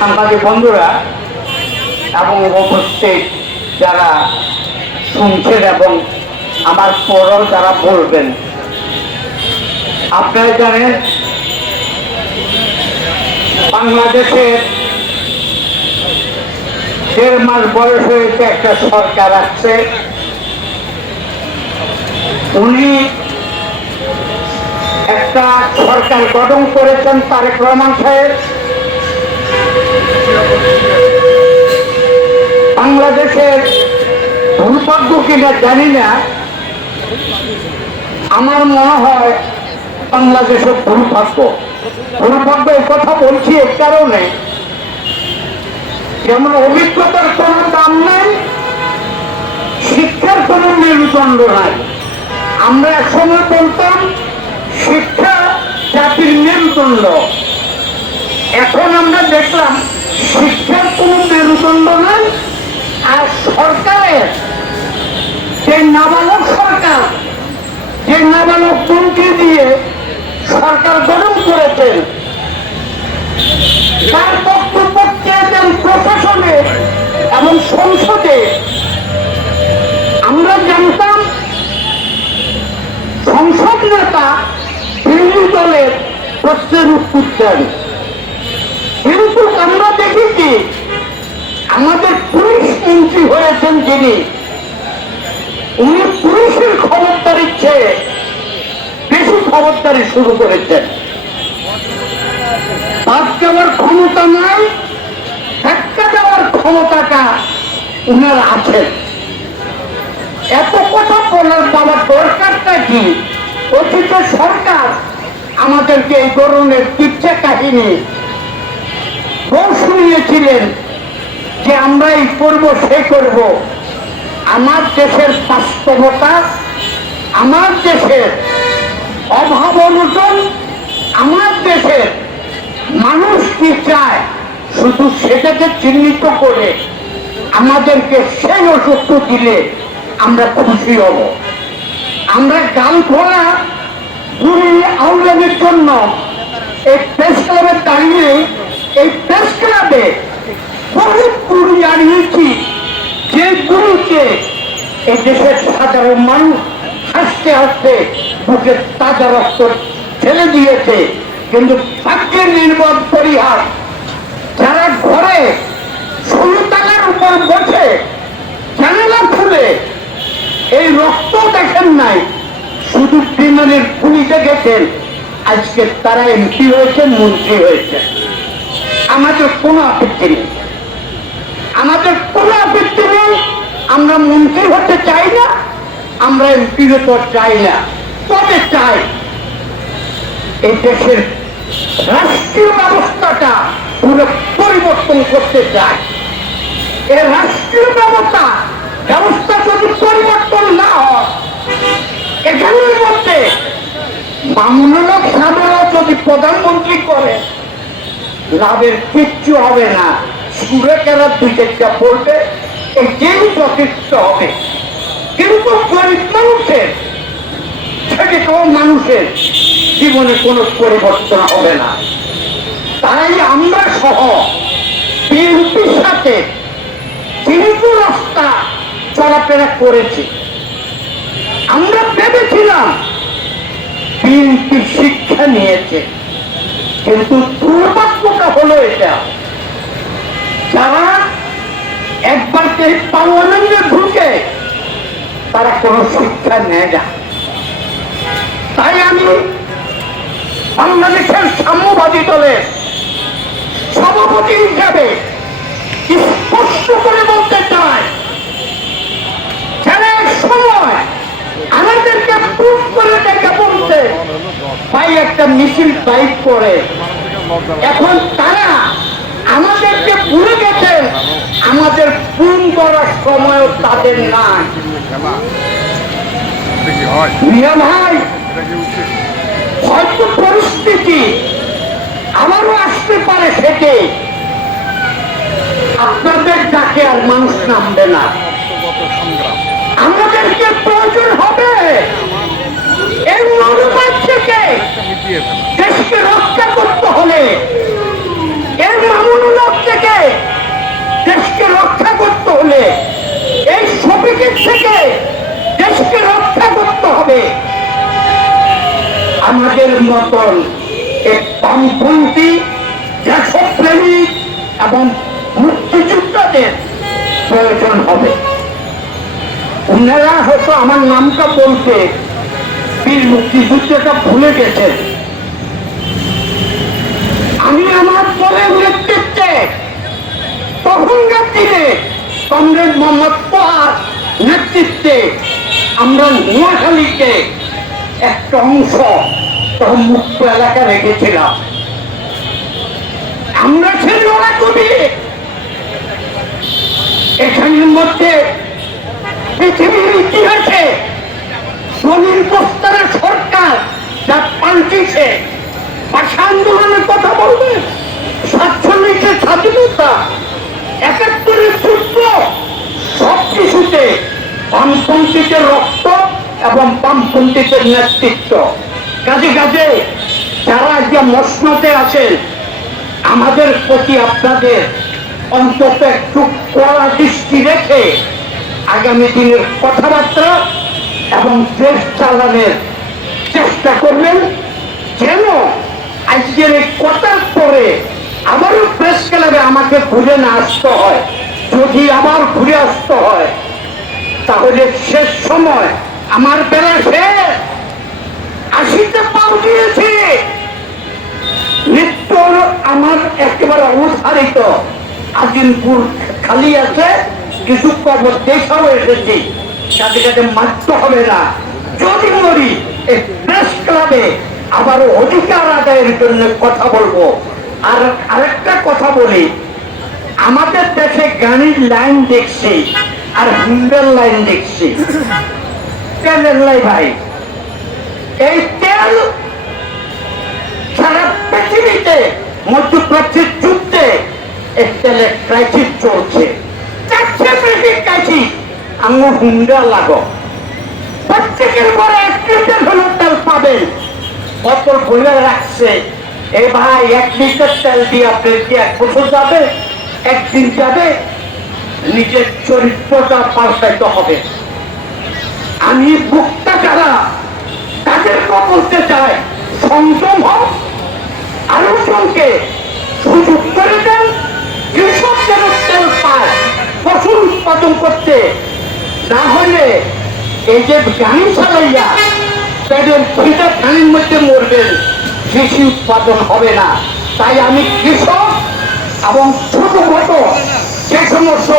সাংবাদিক বন্ধুরা এবং উপস্থিত যারা শুনছেন এবং আমার পরও যারা বলবেন, আপনারা জানেন বাংলাদেশের 1.5 মাস বয়স হয়েছে একটা সরকার আসছে। উনি একটা সরকার গঠন করেছেন, তারেক রহমান সাহেব। বাংলাদেশের দুর্ভাগ্য কিনা জানি না, আমার মনে হয় বাংলাদেশের দুর্ভাগ্য এই কথা বলছি এর কারণে, যেমন অভিজ্ঞতার কোনো দাম নেই, শিক্ষার কোনো মেরুদণ্ড নাই। আমরা একসময় বলতাম শিক্ষা জাতির মেরুদণ্ড, এখন আমরা দেখলাম শিক্ষার কোনো মেরুদণ্ড নাই। আর সরকারের যে নাবালক সরকার, যে নাবালক মন্ত্রী দিয়ে সরকার গঠন করেছেন, তার বক্তব্য চেয়েছেন প্রশাসনে এবং সংসদে। আমরা জানতাম সংসদ নেতা বিরোধী দলের প্রশ্নের উত্তর দেন, কিন্তু আমরা দেখেছি আমাদের পুলিশ মন্ত্রী হয়েছেন যিনি, উনি পুলিশের খবরদারির চেয়ে বেশি খবরদারি শুরু করেছেন। বাদ দেওয়ার ক্ষমতা নাই, ধাক্কা দেওয়ার ক্ষমতাটা উনার আছেন। এত কথা বলার বাবার দরকারটা কি? অতীত সরকার আমাদেরকে এই ধরনের কিচ্ছা কাহিনী বউ শুনিয়েছিলেন যে আমরা এই করবো সে করব। আমার দেশের বাস্তবতা, আমার দেশের অভাব অনটন, আমার দেশের মানুষ কি চায়, শুধু সেটাকে চিহ্নিত করে আমাদেরকে সেই ওষুধ দিলে আমরা খুশি হব। আমরা গাল ফোলা বুড়ি আউলাদের জন্য এই প্রেস ক্লাবে দাঁড়িয়ে, এই প্রেস ক্লাবে বহুত বুড়ি আনিয়েছি, যে বুড়িকে এই দেশের সাধারণ মানুষ হাসতে হাসতে বুকের তাজা রক্ত ছেড়ে দিয়েছে। কিন্তু ভাগ্যের নির্মম পরিহাস, যারা ঘরে 16 টাকার উপর বসে জানালা খুলে এই রক্ত দেখেন নাই, শুধু বিমানের গুলি দেখেছেন, আজকে তারা এমপি হয়েছে, মন্ত্রী হয়েছে। আমাদের কোনো আপত্তি নেই, আমাদের কোনো আপত্তি নেই। আমরা মন্ত্রী হতে চাই না, আমরা এমপি হতে চাই না। তবে চাই এই দেশের রাষ্ট্রীয় ব্যবস্থাটা পুরো পরিবর্তন করতে চায়। এই রাষ্ট্রীয় ব্যবস্থা যদি পরিবর্তন না হয়, এখানের মধ্যে মামুনুলক সাহেবরা যদি প্রধানমন্ত্রী করে, লাভের কিচ্ছু হবে না। সুরেকেরা 2-4টা বলবে, এটাই যথেষ্ট হবে। কিন্তু গরিব মানুষের, ছেলে কোনো মানুষের জীবনে কোনো পরিবর্তন হবে না। তাই আমরা সহ বিএনপির সাথে দীর্ঘ রাস্তা চলাফেরা করেছি। আমরা ভেবেছিলাম বিএনপি শিক্ষা নিয়েছে, কিন্তু দুর্ভাগ্যটা হলো এটা, যারা একবার পার্লামেন্টে ঢুকে তারা কোনো শিক্ষা নেয় না। তাই আমি বাংলাদেশের সাম্যবাদী দলের সভাপতি হিসাবে স্পষ্ট করে বলতে চাই, যারা সময় আমাদেরকে প্রুফ করে দেখে বলতে ভাই একটা মিছিল বাইক করে, এখন তারা আমাদেরকে ভুলে গেছেন, আমাদের ফোন করার সময়ও তাদের নাই। ভাই, হয়তো পরিস্থিতি আমারও আসতে পারে থেকে, আপনাদের ডাকে আর মানুষ নামবে না। আমাদেরকে প্রয়োজন হবে এই মনোভাব থেকে দেশকে রক্ষা করতে হলে, এর মামুনুলক থেকে থেকে দেশকে রক্ষা করতে হলে, এই শফিকের থেকে দেশকে রক্ষা করতে হবে, আমাদের মতন এক বামপন্থী দেশপ্রেমিক এবং মুক্তিযোদ্ধাদের প্রয়োজন হবে। ওনারা হয়তো আমার নামটা বলতে বীর মুক্তিযুদ্ধটা ভুলে গেছেন। আমি আমার দলের নেতৃত্বে তখনকার দিনে কমরেড মোহাম্মদ ফোয়াদ নেতৃত্বে আমরা নোয়াখালীতে একটা অংশ তখন মুক্ত এলাকা রেখেছিলাম। আমরা ছিল না কবি এখানের মধ্যে পৃথিবীর ইতিহাসে জমির প্রস্তাবের সরকার যা পাল্টিছে, ভাষা আন্দোলনের কথা বলবে, 47-এর স্বাধীনতা, 71-এর যুদ্ধ, সবকিছুতে বামপন্থীদের রক্ত এবং বামপন্থীদের নেতৃত্ব। কাজে কাজে যারা আজকে মসনদে আছেন, আমাদের প্রতি আপনাদের অন্তত একটু কড়া দৃষ্টি রেখে আগামী দিনের কথাবার্তা এবং দেশ চালানোর চেষ্টা করবেন, যেন আজকের এই কথার পরে আবারও প্রেস ক্লাবে আমাকে ঘুরে না আসতে হয়। যদি আবার ঘুরে আসতে হয় তাহলে শেষ সময় আমার বেলা শেষ, 80তে পাও দিয়েছি, মৃত্যু আমার একেবারে অবধারিত। আজিমপুর খালি আছে, কিছু কবর দেখাও এসেছি, কাছে কাছে মারতে হবে না। যদি মরি এই প্রেস ক্লাবে আবারও অধিকার আদায়ের জন্য কথা বলবো। আর আরেকটা কথা বলি, আমাদের দেশে গাড়ির লাইন দেখছি আর হুন্ডার লাইন দেখছি। তেলের লাই ভাই, এই তেল সারা পৃথিবীতে মধ্যপ্রাচ্যের যুদ্ধে এই তেলের ক্রাইসিস চলছে। আমি হুন্ডা লাগো, প্রত্যেকের পরে 1 লিটার হলো তেল পাবেন। বোতল ভরে রাখছে, এ ভাই 1 লিটার তেল দিয়ে আপনার কি 1 বছর যাবে, 1 দিন যাবে? নিজের চরিত্রটা পাল্টাইতে হবে। আমি ভোক্তা যারা তাদেরকে বলতে চাই, সংযম হোক, আলোচনকে সুযোগ করে দেন, কৃষক যেন তেল পায় ফসল উৎপাদন করতে। না হলে এই যে গাড়ি চালাইয়া পেটের খিদে পানির মধ্যে মরবেন, কৃষি উৎপাদন হবে না। তাই আমি কৃষক এবং ছোট ছোট যে সমস্ত